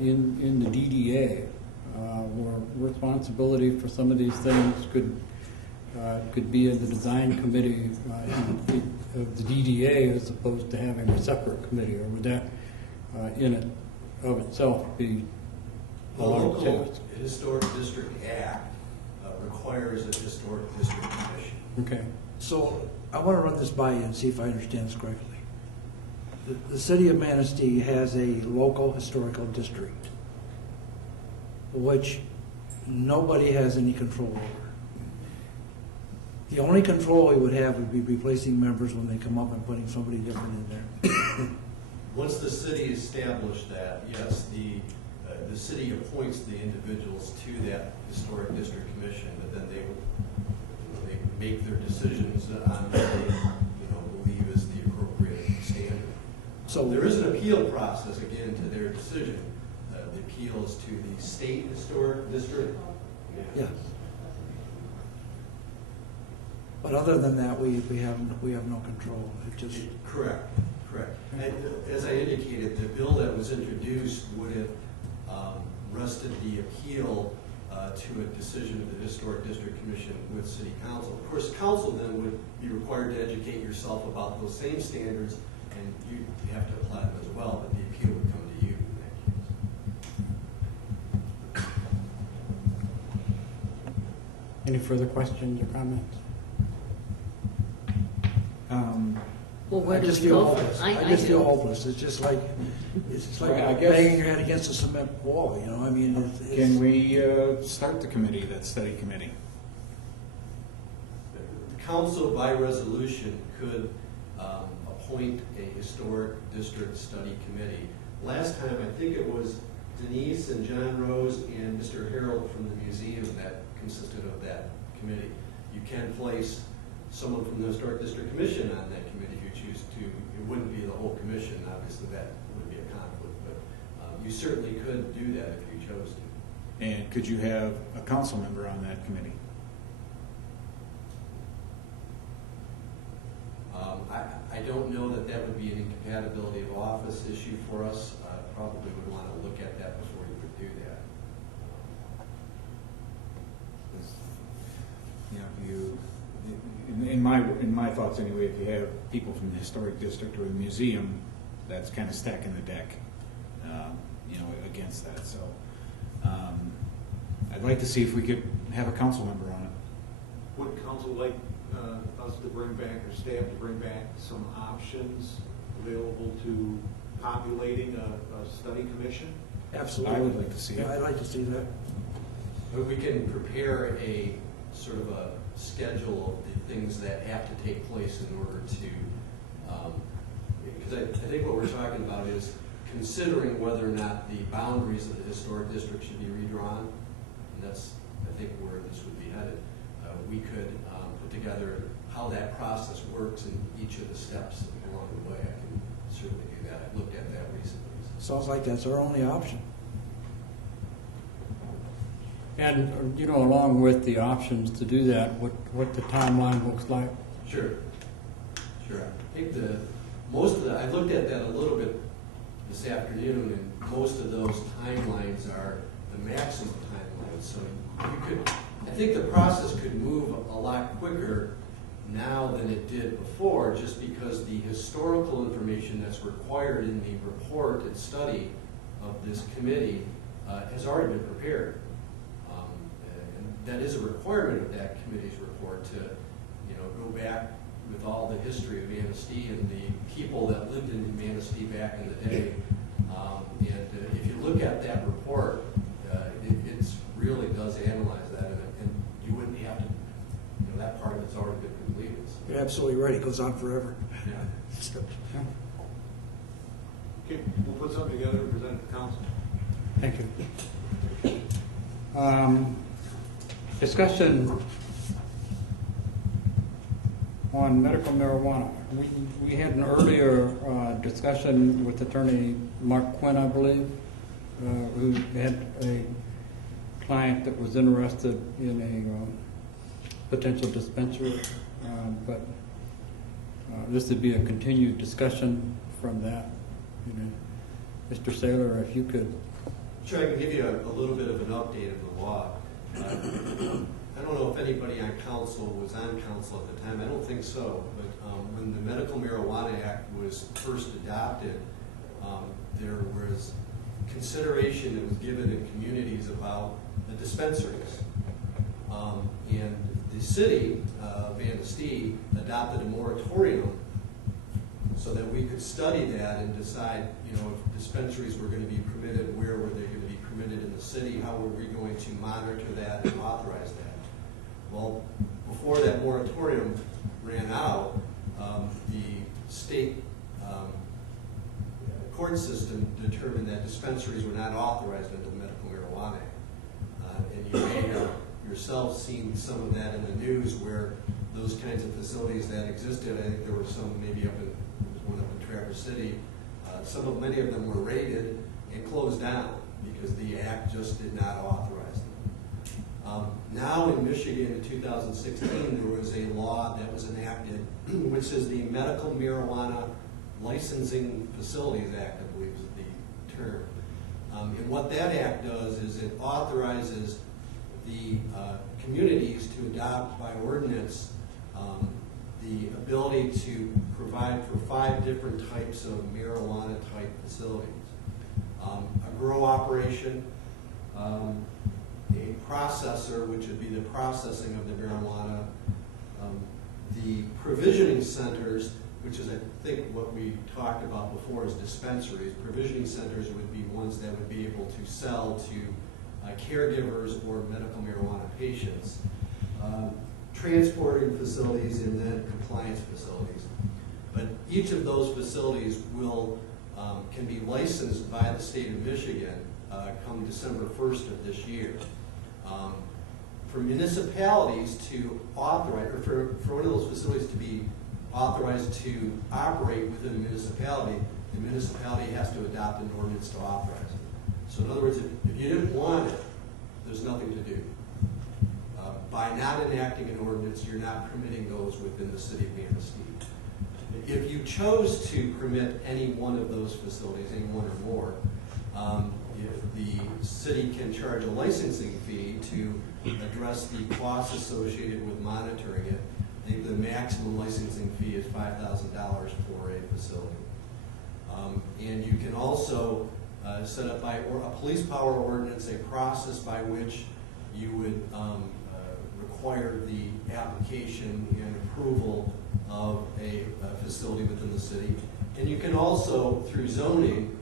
in the DDA where responsibility for some of these things could be in the design committee of the DDA as opposed to having a separate committee, or would that in it of itself be a The long local task? Historic District Act requires a historic district commission. Okay. So I want to run this by you and see if I understand this correctly. The city of Manistee has a local historical district, which nobody has any control over. The only control we would have would be replacing members when they come up and putting somebody different in there. Once the city established that, yes, the city appoints the individuals to that historic district commission, but then they make their decisions on what they believe is the appropriate standard. So there is an appeal process, again, to their decision. The appeal is to the state historic district. Yeah. But other than that, we have no control. It just Correct. And as I indicated, the bill that was introduced would have rested the appeal to a decision of the Historic District Commission with City Council. Of course, Council then would be required to educate yourself about those same standards, and you have to apply them as well, but the appeal would come to you in that case. Any further questions or comments? Well, where I does just it feel go hopeless. from? I just feel hopeless. It's just like I guess- banging your head against a cement wall. I mean, it's Can we start the committee, that study committee? The council, by resolution, could appoint a historic district study committee. Last time, I think it was Denise and John Rose and Mr. Harold from the museum that consisted of that committee. You can place someone from the Historic District Commission on that committee if you choose to. It wouldn't be the whole commission, obviously that would be a conflict, but you certainly could do that if you chose to. And could you have a council member on that committee? I don't know that that would be an incompatibility of office issue for us. Probably would want to look at that before you would do that. In my thoughts anyway, if you have people from the historic district or the museum, that's kind of stacking the deck, against that. So I'd like to see if we could have a council member on it. Would council like us to bring back, or staff to bring back some options available to populating a study commission? absolutely. I would like to see it. Yeah, I'd like to see that. But we can prepare a sort of a schedule of the things that have to take place in order to, because I think what we're talking about is considering whether or not the boundaries of the historic district should be redrawn. And that's, I think, where this would be headed. We could put together how that process works in each of the steps along the way. I can certainly do that. I've looked at that recently. Sounds like that's our only option. And, along with the options to do that, what the timeline looks like? Sure. I think I looked at that a little bit this afternoon, and most of those timelines are the maximum timelines. So you could I think the process could move a lot quicker now than it did before, just because the historical information that's required in the report and study of this committee has already been prepared. And that is a requirement of that committee's report to, go back with all the history of Manistee and the people that lived in Manistee back in the day. And if you look at that report, it really does analyze that, and you wouldn't have to, that part of it's already been completed. You're absolutely right, it goes on forever. Yeah. Okay, we'll put something together and present it to council. Thank you. Discussion on medical marijuana. We had an earlier discussion with Attorney Mark Quinn, I believe, who had a client that was interested in a potential dispensary, but this would be a continued discussion from that. Mr. Saylor, if you could. Sure, I can give you a little bit of an update of the law. I don't know if anybody on council was on council at the time. I don't think so. But when the Medical Marijuana Act was first adopted, there was consideration that was given in communities about the dispensaries. And the city of Manistee adopted a moratorium so that we could study that and decide, if dispensaries were going to be permitted, where were they going to be permitted in the city, how were we going to monitor that and authorize that. Well, before that moratorium ran out, the state court system determined that dispensaries were not authorized under the Medical Marijuana Act. And you may have yourself seen some of that in the news where those kinds of facilities that existed, I think there were some maybe up in, there was one up in Traverse City, many of them were raided and closed down because the act just did not authorize them. Now in Michigan in 2016, there was a law that was enacted, which is the Medical Marijuana Licensing Facilities Act, I believe is the term. And what that act does is it authorizes the communities to adopt by ordinance the ability to provide for 5 different types of marijuana type facilities. A grow operation, a processor, which would be the processing of the marijuana, the provisioning centers, which is I think what we talked about before as dispensaries. Provisioning centers would be ones that would be able to sell to caregivers or medical marijuana patients. Transporting facilities and then compliance facilities. But each of those facilities will can be licensed by the state of Michigan come December 1st of this year. For municipalities to authorize, or for one of those facilities to be authorized to operate within a municipality, the municipality has to adopt an ordinance to authorize it. So in other words, if you didn't want it, there's nothing to do. By not enacting an ordinance, you're not permitting those within the city of Manistee. If you chose to permit any one of those facilities, any one or more, if the city can charge a licensing fee to address the costs associated with monitoring it. I think the maximum licensing fee is $5,000 for a facility. And you can also set up by a police power ordinance a process by which you would require the application and approval of a facility within the city. And you can also, through zoning,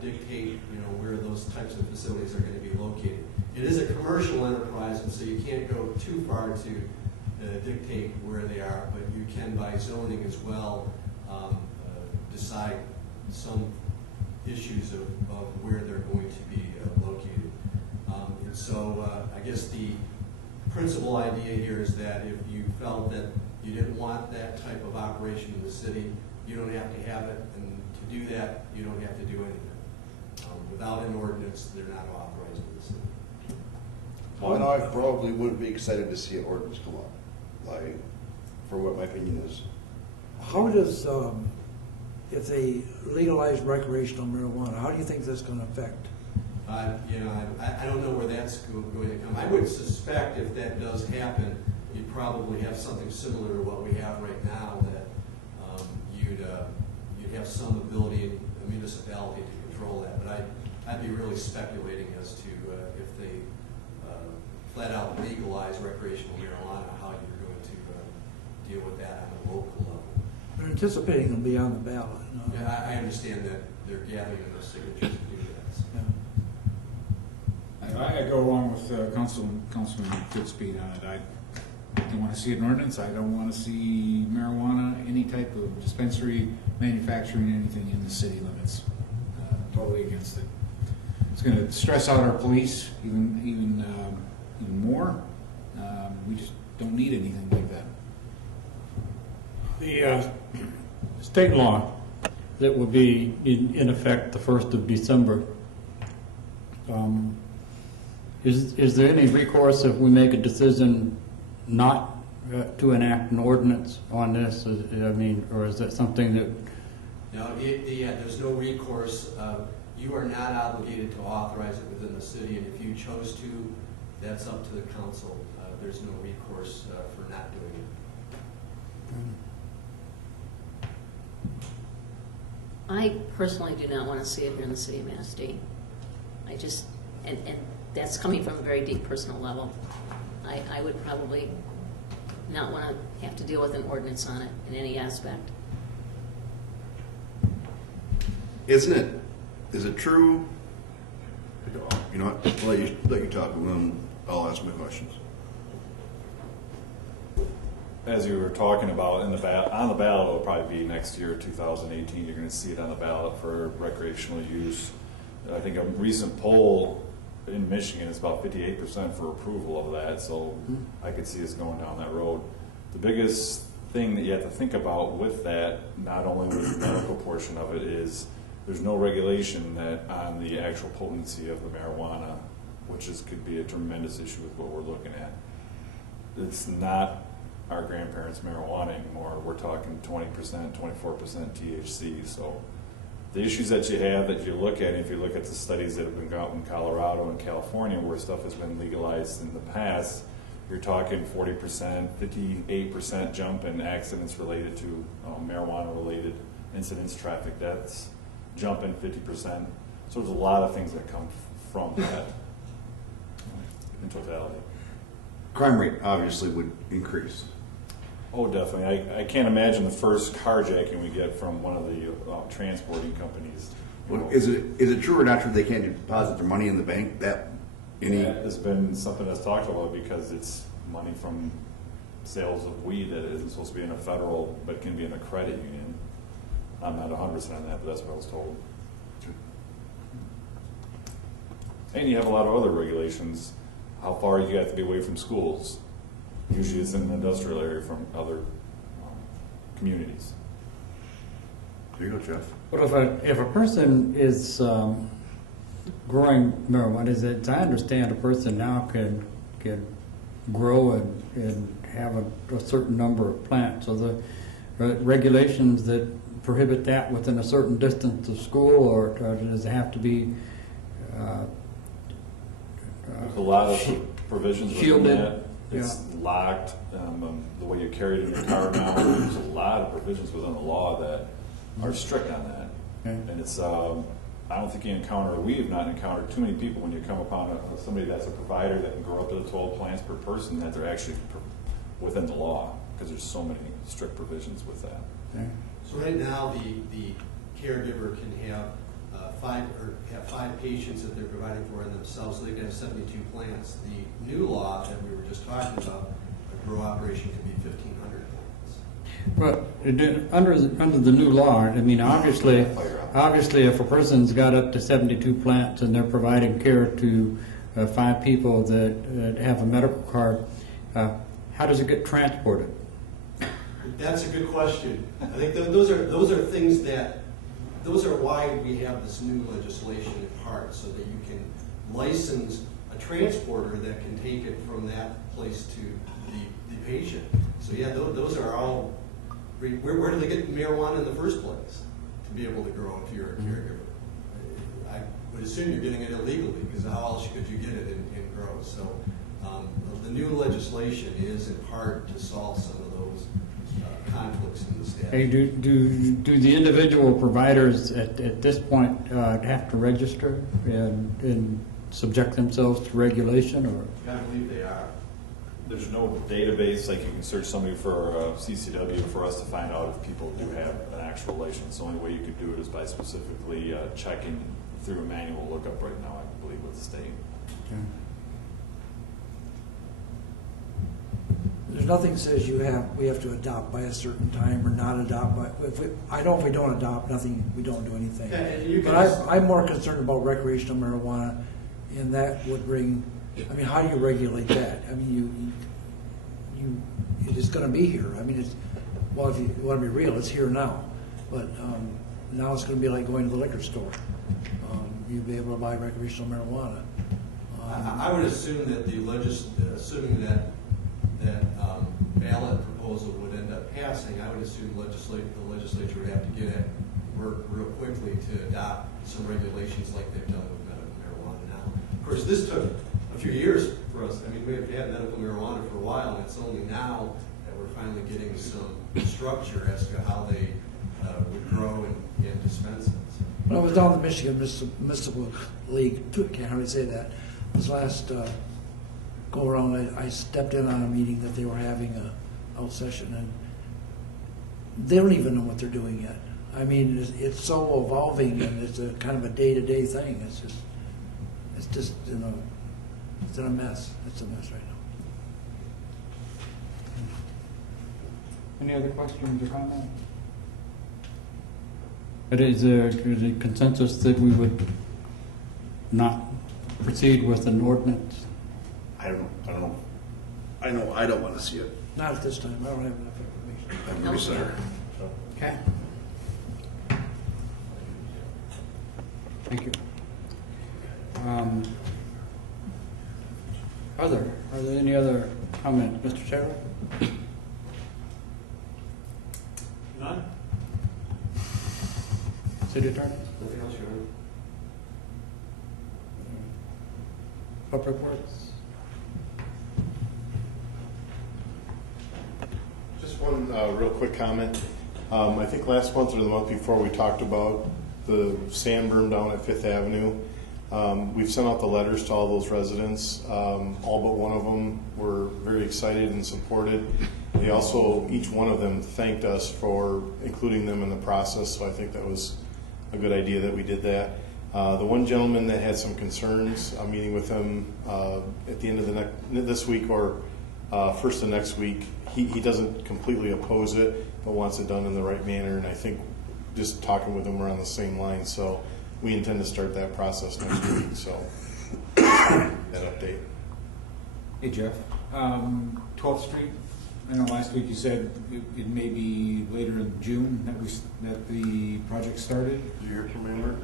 dictate where those types of facilities are going to be located. It is a commercial enterprise, and so you can't go too far to dictate where they are, but you can, by zoning as well, decide some issues of where they're going to be located. And so I guess the principal idea here is that if you felt that you didn't want that type of operation in the city, you don't have to have it, and to do that, you don't have to do anything. Without an ordinance, they're not authorized in the city. Well, I probably wouldn't be excited to see an ordinance come up, like, for what my opinion is. How does, if they legalize recreational marijuana, how do you think that's going to affect You know, I don't know where that's going to come. I would suspect if that does happen, you'd probably have something similar to what we have right now, that you'd have some ability in a municipality to control that. But I'd be really speculating as to if they flat out legalize recreational marijuana, how you're going to deal with that on a local level. They're anticipating it'll be on the ballot. Yeah, I understand that they're gathering enough signatures to do that. So. I go along with Councilman Goodspeed on it. I don't want to see an ordinance. I don't want to see marijuana, any type of dispensary, manufacturing anything in the city limits. Totally against it. It's going to stress out our police even more. We just don't need anything like that. The state law that will be in effect the 1st of December, is there any recourse if we make a decision not to enact an ordinance on this? I mean, or is that something that... No, there's no recourse. You are not obligated to authorize it within the city, and if you chose to, that's up to the council. There's no recourse for not doing it. I personally do not want to see it here in the city of Manistee. I just, and that's coming from a very deep personal level. I would probably not want to have to deal with an ordinance on it in any aspect. Is it true? You know what, I'll let you talk, and then I'll ask my questions. As you were talking about, on the ballot, it'll probably be next year, 2018. You're going to see it on the ballot for recreational use. I think a recent poll in Michigan is about 58% for approval of that, so I could see us going down that road. The biggest thing that you have to think about with that, not only with the medical portion of it, is there's no regulation that on the actual potency of the marijuana, which could be a tremendous issue with what we're looking at. It's not our grandparents' marijuana anymore. We're talking 20%, 24% THC. So the issues that you have that you look at, if you look at the studies that have been out in Colorado and California where stuff has been legalized in the past, you're talking 40%, 58% jump in accidents related to marijuana-related incidents, traffic deaths, jumping 50%. So there's a lot of things that come from that in totality. Crime rate obviously would increase. Oh, definitely. I can't imagine the first carjacking we get from one of the transporting companies. Well, is it true or not true they can't deposit their money in the bank? That has been something that's talked about because it's money from sales of weed that isn't supposed to be in a federal, but can be in a credit union. I'm not 100% on that, but that's what I was told. And you have a lot of other regulations. How far you have to be away from schools. Usually it's in an industrial area from other communities. There you go, Jeff. Well, if a person is growing marijuana, as I understand, a person now can grow and have a certain number of plants. So the regulations that prohibit that within a certain distance of school, or does it have to be There's a lot of provisions within shielded? that. It's locked. The way you carry it in your car now, there's a lot of provisions within the law that are strict on that. Okay. And it's, I don't think you encounter, we have not encountered too many people when you come upon somebody that's a provider that can grow up to 12 plants per person, that they're actually within the law, because there's so many strict provisions with that. Okay. So right now, the caregiver can have five patients that they're providing for in themselves, so they can have 72 plants. The new law that we were just talking about, a grow operation can be 1,500 plants. But under the new law, I mean, obviously, if a person's got up to 72 plants and they're providing care to 5 people that have a medical card, how does it get transported? That's a good question. I think those are things those are why we have this new legislation in part, so that you can license a transporter that can take it from that place to the patient. So yeah, those are all. Where do they get marijuana in the first place to be able to grow if you're a caregiver? I would assume you're getting it illegally, because how else could you get it in grows? So the new legislation is in part to solve some of those conflicts in the Hey, statute. do the individual providers at this point have to register and subject themselves to regulation, or? I believe they are. There's no database, like you can search somebody for CCW for us to find out if people do have an actual license. The only way you could do it is by specifically checking through a manual lookup right now, I believe, with the state. Okay. There's nothing says we have to adopt by a certain time or not adopt by, I know if we don't adopt, we don't do anything. Yeah, and you But can- I'm more concerned about recreational marijuana, and that would bring, I mean, how do you regulate that? I mean, it is gonna be here. I mean, well, if you wanna be real, it's here now. But, now it's gonna be like going to the liquor store. You'll be able to buy recreational marijuana. I would assume that assuming that ballot proposal would end up passing, I would assume the legislature would have to get at work real quickly to adopt some regulations like they've done with medical marijuana now. Of course, this took a few years for us. I mean, we've had medical marijuana for a while, and it's only now that we're finally getting some structure as to how they would grow and dispense it. When I was down in the Michigan Municipal League, can't hardly say that, this last go around, I stepped in on a meeting that they were having a out session, and they don't even know what they're doing yet. I mean, it's so evolving, and it's a kind of a day-to-day thing. It's just it's in a mess. It's a mess right now. Any other questions or comments? Is there a consensus that we would not proceed with an ordinance? I don't know. I know I don't want to see it. Not at this time. I don't have enough information. I'm going to be center. Okay. Thank you. Are there any other comments, Mr. Chairman? None? City Attorney? Nothing else, Your Honor? Public Works? Just one real quick comment. I think last month or the month before we talked about the sand berm down at Fifth Avenue. We've sent out the letters to all those residents. All but one of them were very excited and supported. They also, each one of them thanked us for including them in the process, so I think that was a good idea that we did that. The one gentleman that had some concerns, I'm meeting with him at the end of this week or first of next week. He doesn't completely oppose it, but wants it done in the right manner, and I think just talking with him, we're on the same line, so we intend to start that process next week, so that update. Hey, Jeff. 12th Street, I know last week you said it may be later in June that the project started. Did you hear from Amber?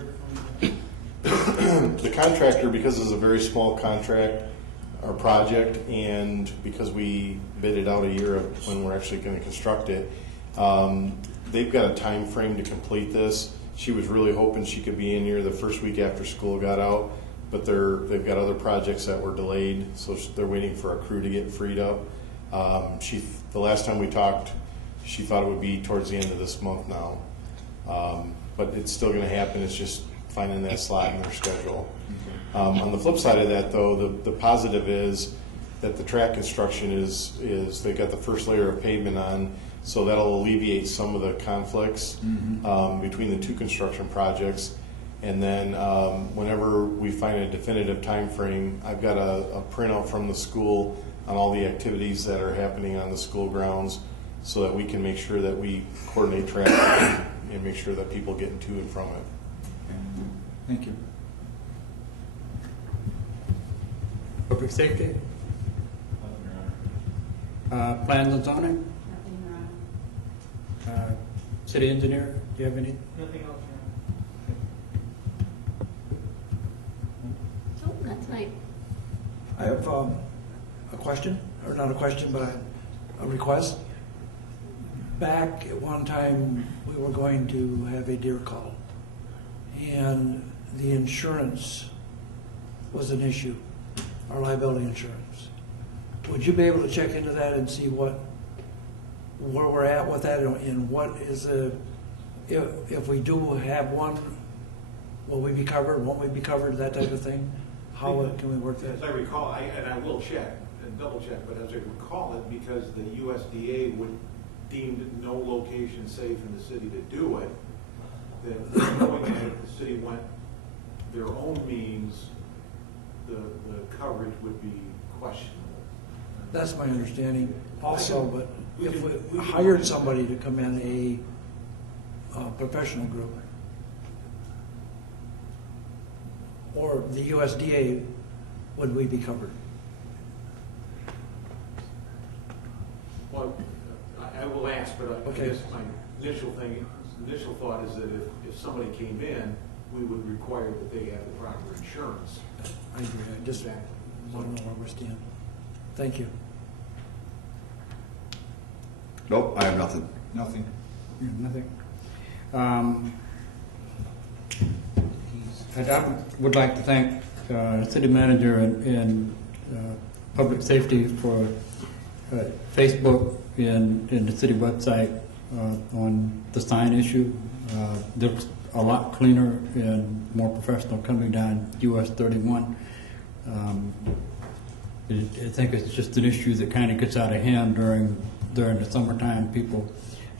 The contractor, because it's a very small contract or project, and because we bid it out a year of when we're actually going to construct it, they've got a time frame to complete this. She was really hoping she could be in here the first week after school got out, but they've got other projects that were delayed, so they're waiting for a crew to get freed up. The last time we talked, she thought it would be towards the end of this month now, but it's still going to happen. It's just finding that slot in their schedule. On the flip side of that, though, the positive is that the track construction is they got the first layer of pavement on, so that'll alleviate some of the conflicts between the two construction projects. And then whenever we find a definitive time frame, I've got a printout from the school on all the activities that are happening on the school grounds, so that we can make sure that we coordinate traffic and make sure that people get to and from it. Thank you. Public Safety? Plans and zoning? City Engineer, do you have any? Nothing else, Oh, not tonight. I have a question, or not a question, but a request. Back at one time, we were going to have a deer call. And the insurance was an issue, our liability insurance. Would you be able to check into that and see where we're at with that, and what is if we do have one, will we be covered, won't we be covered, that type of thing? How can we work that? As I recall, and I will check and double check, but as I recall it, because the USDA would deem no location safe in the city to do it, that knowing that if the city went their own means, the coverage would be questionable. That's my understanding also, but if we hired somebody to come in, a professional group, or the USDA, would we be covered? Well, I will ask, but I Okay. guess my initial thought is that if somebody came in, we would require that they have the proper insurance. I agree, I just want to know where we stand. Thank you. Nope, I have nothing. Nothing. Nothing. I would like to thank the city manager and public safety for Facebook and the city website on the sign issue. Looks a lot cleaner and more professional coming down US 31. I think it's just an issue that kind of gets out of hand during the summertime. People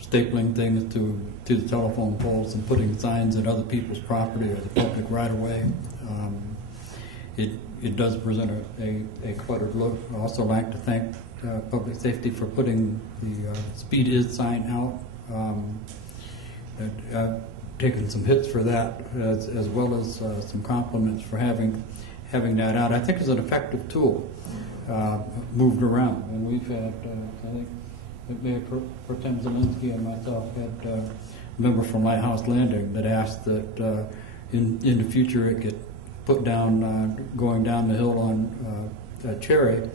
stapling things to the telephone poles and putting signs at other people's property or the public right away. It does present a cluttered look. I also like to thank public safety for putting the speed is sign out. I've taken some hits for that, as well as some compliments for having that out. I think it's an effective tool, moved around. And we've had, I think, Mayor Pro Tem Zelinski and myself had a member from Lighthouse Landing that asked that in the future it get put down, going down the hill on Cherry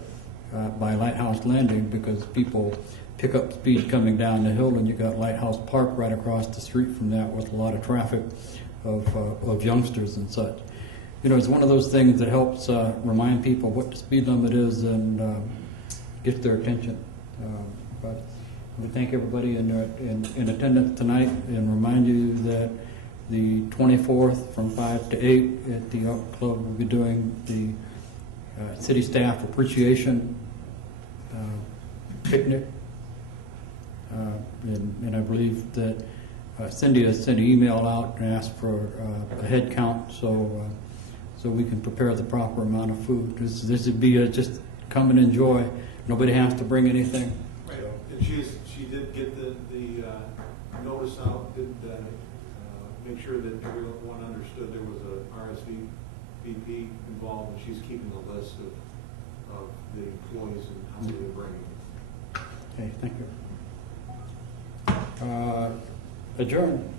by Lighthouse Landing, because people pick up speed coming down the hill, and you got Lighthouse Park right across the street from that with a lot of traffic of youngsters and such. You know, it's one of those things that helps remind people what the speed limit is and gets their attention. But we thank everybody in attendance tonight and remind you that the 24th from 5 to 8 at the Art Club will be doing the city staff appreciation picnic. And I believe that Cindy has sent an email out and asked for a head count so we can prepare the proper amount of food. This would be just come and enjoy. Nobody has to bring anything. Right. And she did get the notice out, did make sure that everyone understood there was a RSVP involved, and she's keeping a list of the employees and how many they're bringing. Okay, thank you. Adjourn.